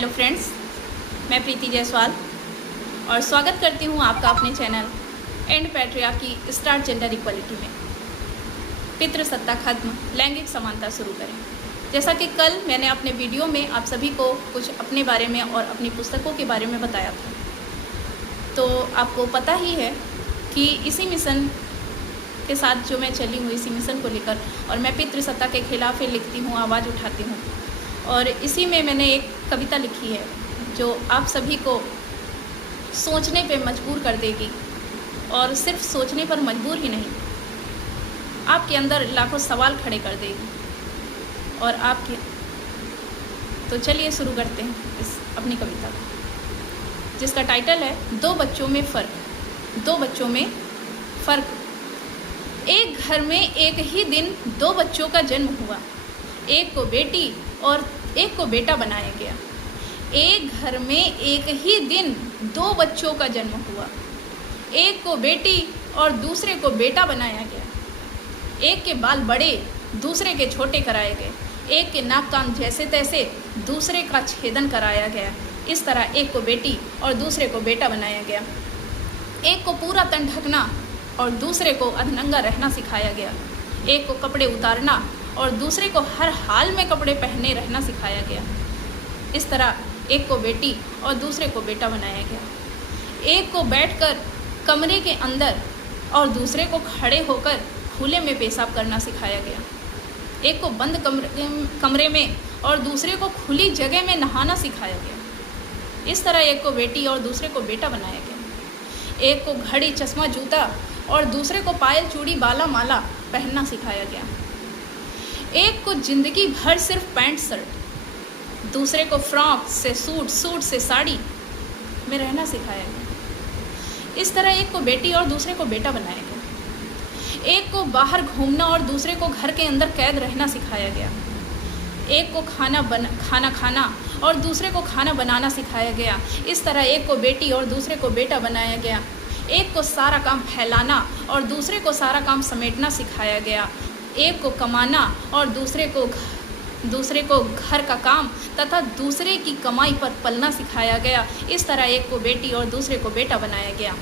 Hello friends, मैं प्रीति जायसवाल और स्वागत करती हूँ आपका अपने channel and patriarchy start gender equality में। पितृसत्ता खत्म, लैंगिक समानता शुरू करें। जैसा कि कल मैंने अपने वीडियो में आप सभी को कुछ अपने बारे में और अपनी पुस्तकों के बारे में बताया था, तो आपको पता ही है कि इसी मिशन के साथ जो मैं चली हूँ, इसी मिशन को लेकर और मैं पितृसत्ता के खिलाफ लिखती हूँ, आवाज़ उठाती हूँ। और इसी में मैंने एक कविता लिखी है जो आप सभी को सोचने पे मजबूर कर देगी, और सिर्फ सोचने पर मजबूर ही नहीं, आपके अंदर लाखों सवाल खड़े कर देगी। और आपके तो चलिए शुरू करते हैं इस अपनी कविता को, जिसका टाइटल है दो बच्चों में फ़र्क। दो बच्चों में फ़र्क। एक घर में एक ही दिन दो बच्चों का जन्म हुआ, एक को बेटी और एक को बेटा बनाया गया। एक घर में एक ही दिन दो बच्चों का जन्म हुआ, एक को बेटी और दूसरे को बेटा बनाया गया। एक के बाल बड़े, दूसरे के छोटे कराए गए। एक के नाक कान जैसे तैसे, दूसरे का छेदन कराया गया। इस तरह एक को बेटी और दूसरे को बेटा बनाया गया। एक को पूरा तन ढकना और दूसरे को अधनंगा रहना सिखाया गया। एक को कपड़े उतारना और दूसरे को हर हाल में कपड़े पहने रहना सिखाया गया। इस तरह एक को बेटी और दूसरे को बेटा बनाया गया। एक को बैठकर कमरे के अंदर और दूसरे को खड़े होकर खुले में पेशाब करना सिखाया गया। एक को बंद कमरे में और दूसरे को खुली जगह में नहाना सिखाया गया। इस तरह एक को बेटी और दूसरे को बेटा बनाया गया। एक को घड़ी, चश्मा, जूता और दूसरे को पायल, चूड़ी, बाला, माला पहनना सिखाया गया। एक को जिंदगी भर सिर्फ पैंट शर्ट, दूसरे को फ्रॉक से सूट, सूट से साड़ी में रहना सिखाया गया। इस तरह एक को बेटी और दूसरे को बेटा बनाया गया। एक को बाहर घूमना और दूसरे को घर के अंदर कैद रहना सिखाया गया। एक को खाना खाना और दूसरे को खाना बनाना सिखाया गया। इस तरह एक को बेटी और दूसरे को बेटा बनाया गया। एक को सारा काम फैलाना और दूसरे को सारा काम समेटना सिखाया गया। एक को कमाना और दूसरे को घर का काम तथा दूसरे की कमाई पर पलना सिखाया गया। इस तरह एक को बेटी और दूसरे को बेटा बनाया गया।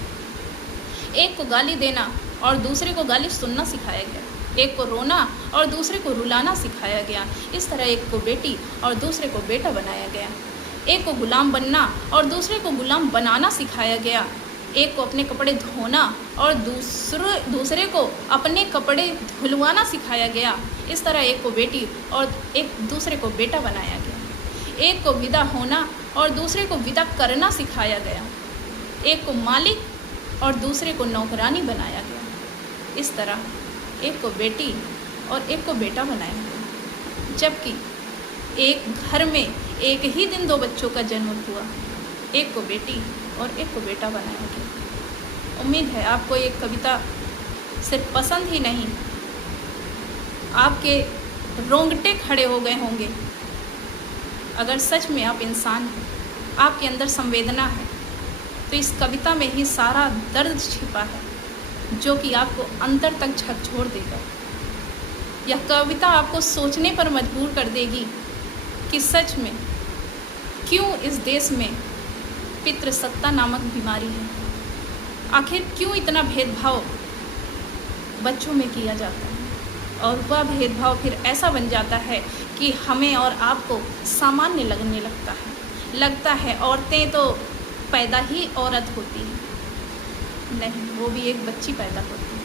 एक को गाली देना और दूसरे को गाली सुनना सिखाया गया। एक को रोना और दूसरे को रुलाना सिखाया गया। इस तरह एक को बेटी और दूसरे को बेटा बनाया गया। एक को गुलाम बनना और दूसरे को गुलाम बनाना सिखाया गया। एक को अपने कपड़े धोना और दूसरे को अपने कपड़े धुलवाना सिखाया गया। इस तरह एक को बेटी और एक दूसरे को बेटा बनाया गया। एक को विदा होना और दूसरे को विदा करना सिखाया गया। एक को मालिक और दूसरे को नौकरानी बनाया गया। इस तरह एक को बेटी और एक को बेटा बनाया गया। जबकि एक घर में एक ही दिन दो बच्चों का जन्म हुआ, एक को बेटी और एक को बेटा बनाया गया। उम्मीद है आपको ये कविता सिर्फ पसंद ही नहीं, आपके रोंगटे खड़े हो गए होंगे। अगर सच में आप इंसान हैं, आपके अंदर संवेदना है, तो इस कविता में ही सारा दर्द छिपा है जो कि आपको अंतर तक झकझोर देगा। यह कविता आपको सोचने पर मजबूर कर देगी कि सच में क्यों इस देश में पितृसत्ता नामक बीमारी है। आखिर क्यों इतना भेदभाव बच्चों में किया जाता है, और वह भेदभाव फिर ऐसा बन जाता है कि हमें और आपको सामान्य लगने लगता है औरतें तो पैदा ही औरत होती हैं। नहीं, वो भी एक बच्ची पैदा होती है।